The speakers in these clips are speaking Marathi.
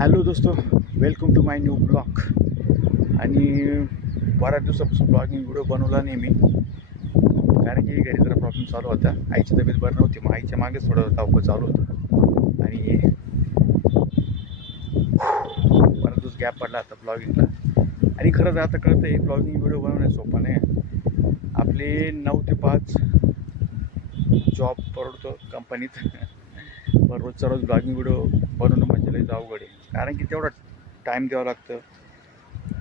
हॅलो दोस्तो, welcome to my new blog. आणि बऱ्याच दिवसापासून ब्लॉगिंग व्हिडिओ बनवला नाही मी, कारण की घरी जरा प्रॉब्लेम चालू होता. आईची तब्येत बरं नव्हती, मग आईच्या मागेच थोडं धावपळ चालू होतं आणि बराच दिवस गॅप पडला आता ब्लॉगिंगला. आणि खरंच आता कळतं आहे ब्लॉगिंग व्हिडिओ बनवणं सोपं नाही. आपले 9 ते 5 जॉब परवडतो कंपनीत, पण रोजचा रोज ब्लॉगिंग व्हिडिओ बनवणं म्हणजे लईच अवघड आहे, कारण की तेवढा टाईम द्यावं लागतं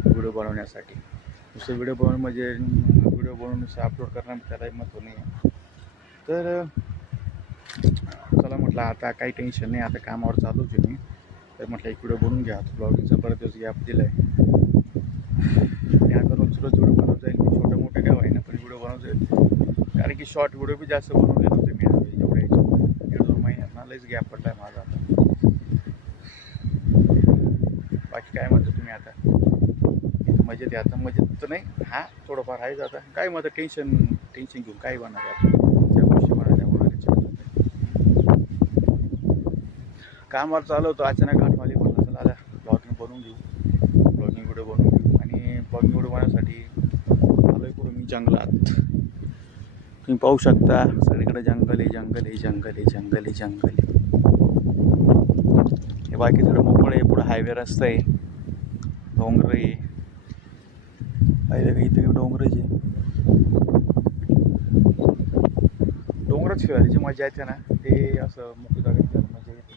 व्हिडिओ बनवण्यासाठी. दुसरं व्हिडिओ बनवून म्हणजे व्हिडिओ बनवून अपलोड करणं त्यालाही महत्त्व नाही आहे. तर चला म्हटलं आता काही टेन्शन नाही, आता कामावर चालूच आहे मी. तर म्हटलं एक व्हिडिओ बनवून घ्या. ब्लॉगिंगचा बरेच दिवस गॅप दिला आहे आणि आता रोज व्हिडिओ बनवत जाईल. मी छोटे मोठे काय होईना पण व्हिडिओ बनवत जाईल, कारण की शॉर्ट व्हिडिओ बी जास्त बनवले नव्हते मी एवढ्या 1-2 महिन्यात ना लईच गॅप पडला आहे माझा आता. बाकी काय म्हणता तुम्ही? आता इथं मजेत आहे, आता मजेत तर नाही, हां थोडंफार आहेच. आता काय मग टेन्शन घेऊन काय बनणार आहे आता, ज्या गोष्टी म्हणाल्या होणाऱ्याच्या. कामावर चालू होतं, अचानक आठवण आली, म्हटलं चला आता ब्लॉगिंग बनवून घेऊ, ब्लॉगिंग व्हिडिओ बनवून घेऊ. आणि ब्लॉगिंग व्हिडिओ बनवण्यासाठी आलो आहे कुठं मी जंगलात. तुम्ही पाहू शकता सगळीकडे जंगल आहे, जंगल आहे, जंगल आहे, जंगल आहे, जंगल आहे. हे बाकी सगळं मोकळं आहे, पुढं हायवे रस्ता आहे, डोंगर आहे. पाहिलं का इथं डोंगरच आहे. डोंगरच फिरायची मजा येते ना, ते असं मोकळी जागा फिरायला मजा येते.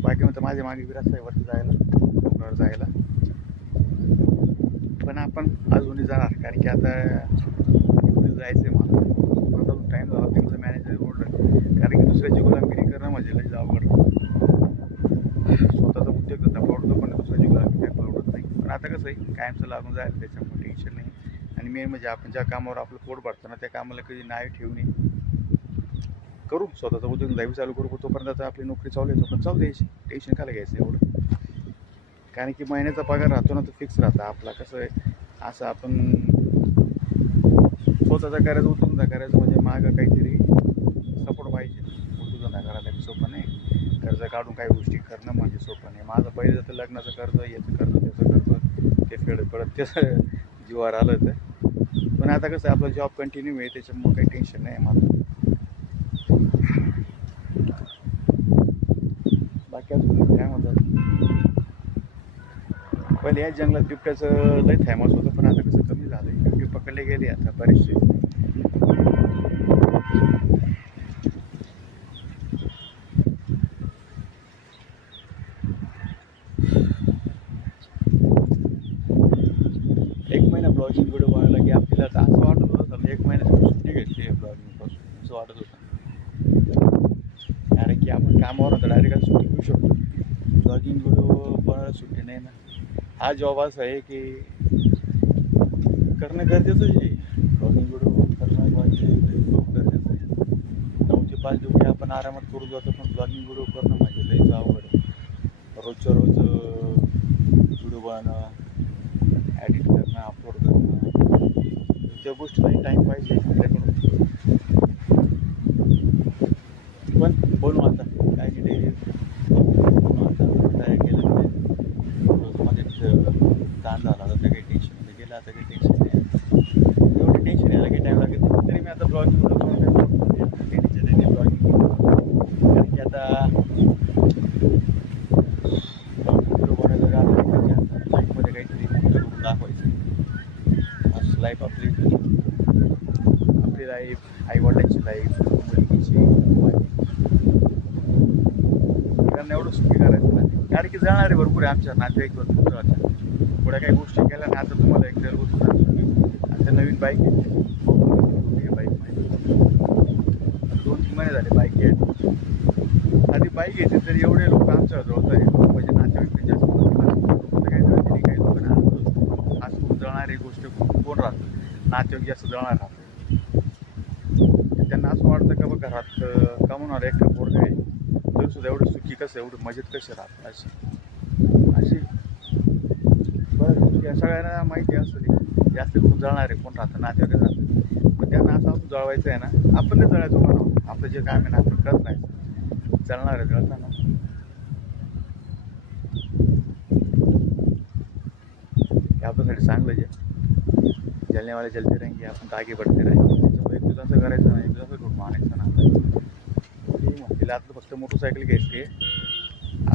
बाकी म्हणतं माझ्या मागे बी रस्ता आहे वरती जायला, डोंगरावर जायला. पण आपण अजूनही जाणार, कारण की आता ड्युटीला जायचं आहे मला. परत अजून टाईम झाला तिकडचं मॅनेजर ओरडलं, कारण की दुसऱ्याची गुलामगिरी करणं म्हणजे लई अवघड. स्वतःचा उद्योग धंदा परवडतो पण दुसऱ्याची गुलामी काय परवडत नाही. पण आता कसं आहे, कायमचं लागून जायला त्याच्यामुळे टेन्शन नाही. आणि मेन म्हणजे आपण ज्या कामावर आपलं पोट भरतं ना, त्या कामाला कधी नाव ठेवू नये. करू स्वतःचा उद्योगधंदा बी चालू करू, तोपर्यंत आपली नोकरी चालू आहे, तोपर्यंत चालू द्यायची. टेन्शन काय घ्यायचं एवढं, कारण की महिन्याचा पगार राहतो ना, तो फिक्स राहतो आपला. कसं आहे, असं आपण स्वतःचा करायचं, उद्योगधंदा करायचं म्हणजे मागं काहीतरी सपोर्ट पाहिजे. उद्योगधंदा करायला बी सोपं नाही, कर्ज काढून काही गोष्टी करणं म्हणजे सोपं नाही. माझं पहिलं तर लग्नाचं कर्ज, याचं कर्ज, त्याचं कर्ज, ते फेडत पडत त्याचं जीवावर आलं तर. पण आता कसं आपला जॉब कंटिन्यू आहे, त्याच्यामुळे काही टेन्शन नाही आहे मला. बाकी अजून काय म्हणतात, पहिले या जंगलात बिबट्याचं लय फेमस होतं, पण आता कसं कमी झालं आहे. बिबटे पकडले गेले आता बरेचसे. एक महिना ब्लॉगिंग व्हिडिओ बनवायला की आपल्याला आता असं वाटत होतं समजा 1 महिन्याची सुट्टी घेतली आहे ब्लॉगिंगपासून, असं वाटत होतं. कारण की आपण कामावर होतं, डायरेक्ट सुट्टी घेऊ शकतो. ब्लॉगिंग व्हिडिओ बनवायला सुट्टी नाही ना. हा जॉब असा आहे की करणं गरजेचंच आहे. ब्लॉगिंग व्हिडिओ करणं म्हणजे खूप गरजेचं आहे. 9 ते 5 ड्युटी आपण आरामात करू जातो, पण ब्लॉगिंग व्हिडिओ करणं म्हणजे लईच अवघड आहे. रोजच्या रोज व्हिडिओ बनवणं, एडिट करणं, अपलोड करणं, त्या गोष्टीलाही टाईम पाहिजे आपल्याकडून. पण बनवू आता काय की डेली बनवू आता. तयार केलं म्हणजे मध्ये ताण झाला होता, काही टेन्शनमध्ये गेलं, आता काही टेन्शन नाही. एवढं टेन्शन यायला काही टाईम लागत नाही. तरी मी आता ब्लॉगिंग डेलीच्या डेली ब्लॉगिंग, कारण की आता व्हिडिओ बनवायचं आता लाईफमध्ये काहीतरी मोठं करून दाखवायचं. असं लाईफ आपली लाईफ, आईवडिलांची लाईफ, मुलगीची, त्यांना एवढं सुखी करायचं ना. कारण की जाणारे भरपूर आहे आमच्या नातेवाईक, भरपूर आता थोड्या काही गोष्टी केल्या ना. आता तुम्हाला एक जर गोष्ट सांगतो मी, आता नवीन बाईक घेतली. बाईक माहिती 2-3 महिने झाले बाईक घ्यायची. आधी बाईक घेतली तरी एवढे लोक आमच्या जवळ आहे, म्हणजे नातेवाईक जास्त काही जळते नाही, काही लोकांना आज खूप जळणारी गोष्ट कोण राहतं, नातेवाईक जास्त जळणार राहतं. त्यांना असं वाटतं का बघ घरात कमवणार एकटा पोरगा आहे तरी सुद्धा एवढं सुखी कसं, एवढं मजेत कसे राहतं, अशी बऱ्याच गोष्टी या सगळ्यांना माहिती असते. जास्त करून जळणारे कोण राहतं, नातेवाईक राहतं. पण त्यांना असं अजून जळवायचं आहे ना, आपण नाही जळायचं म्हणावं. आपलं जे काम आहे ना आपण करत राहायचं. जळणार आहे जळताना. आपल्यासाठी चांगलं जे जलनेवाले जलते रहेंगे आपण तागे बढ़ते राहील. त्याच्यामुळे एक दिवस असं करायचं नाही, एक दिवस असं करून आणायचं ना. ते म्हणतील आता फक्त मोटरसायकल घ्यायची आहे,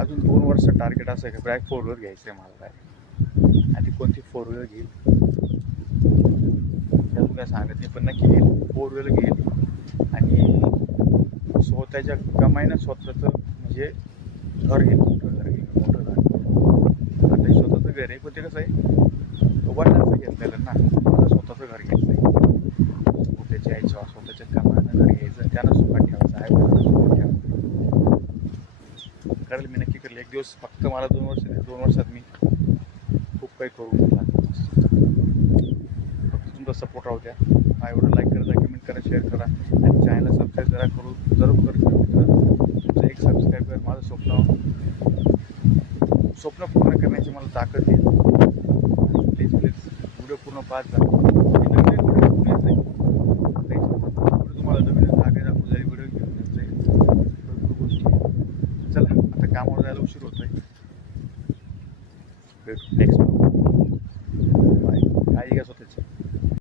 अजून 2 वर्ष टार्गेट असं आहे का डायरेक्ट 4 व्हीलर घ्यायचं आहे मला डायरेक्ट. आणि ती कोणती 4 व्हीलर घेईल त्यातून काय सांगत नाही, पण नक्की घेईल 4 व्हीलर घेईल आणि स्वतःच्या कमाईनं स्वतःचं म्हणजे घर घेईल, मोठं घर घेईल, मोठं घर. आता स्वतःचं घर आहे पण ते कसं आहे वडिलांचं घेतलेलं ना, मला स्वतःचं घर घ्यायचं आहे, स्वतःच्या आईच्या स्वतःच्या कमाईनं घर घ्यायचं, त्यांना सुखात ठेवायचं आहे, वडिलांना सुखात ठेवायचं. करेल मी नक्की करेल एक दिवस. फक्त मला 2 वर्षात मी खूप काही करू लागतो. फक्त तुमचा सपोर्ट राहू द्या. हा व्हिडिओ लाईक करा, कमेंट करा, शेअर करा आणि चॅनलला सबस्क्राईब जरा जरूर करा. तुमचं एक सबस्क्राईबर माझं स्वप्न पूर्ण करण्याची मला ताकद देईल. प्लीज व्हिडिओ पूर्ण पाहत जा. नवीन व्हिडिओ पूर्ण येत आहे तुम्हाला, नवीन जागा दाखवून जाईल, व्हिडिओ घेऊन येत जाईल, भरपूर गोष्टी. चला आता कामावर जायला उशीर होतोय. नेक्स्ट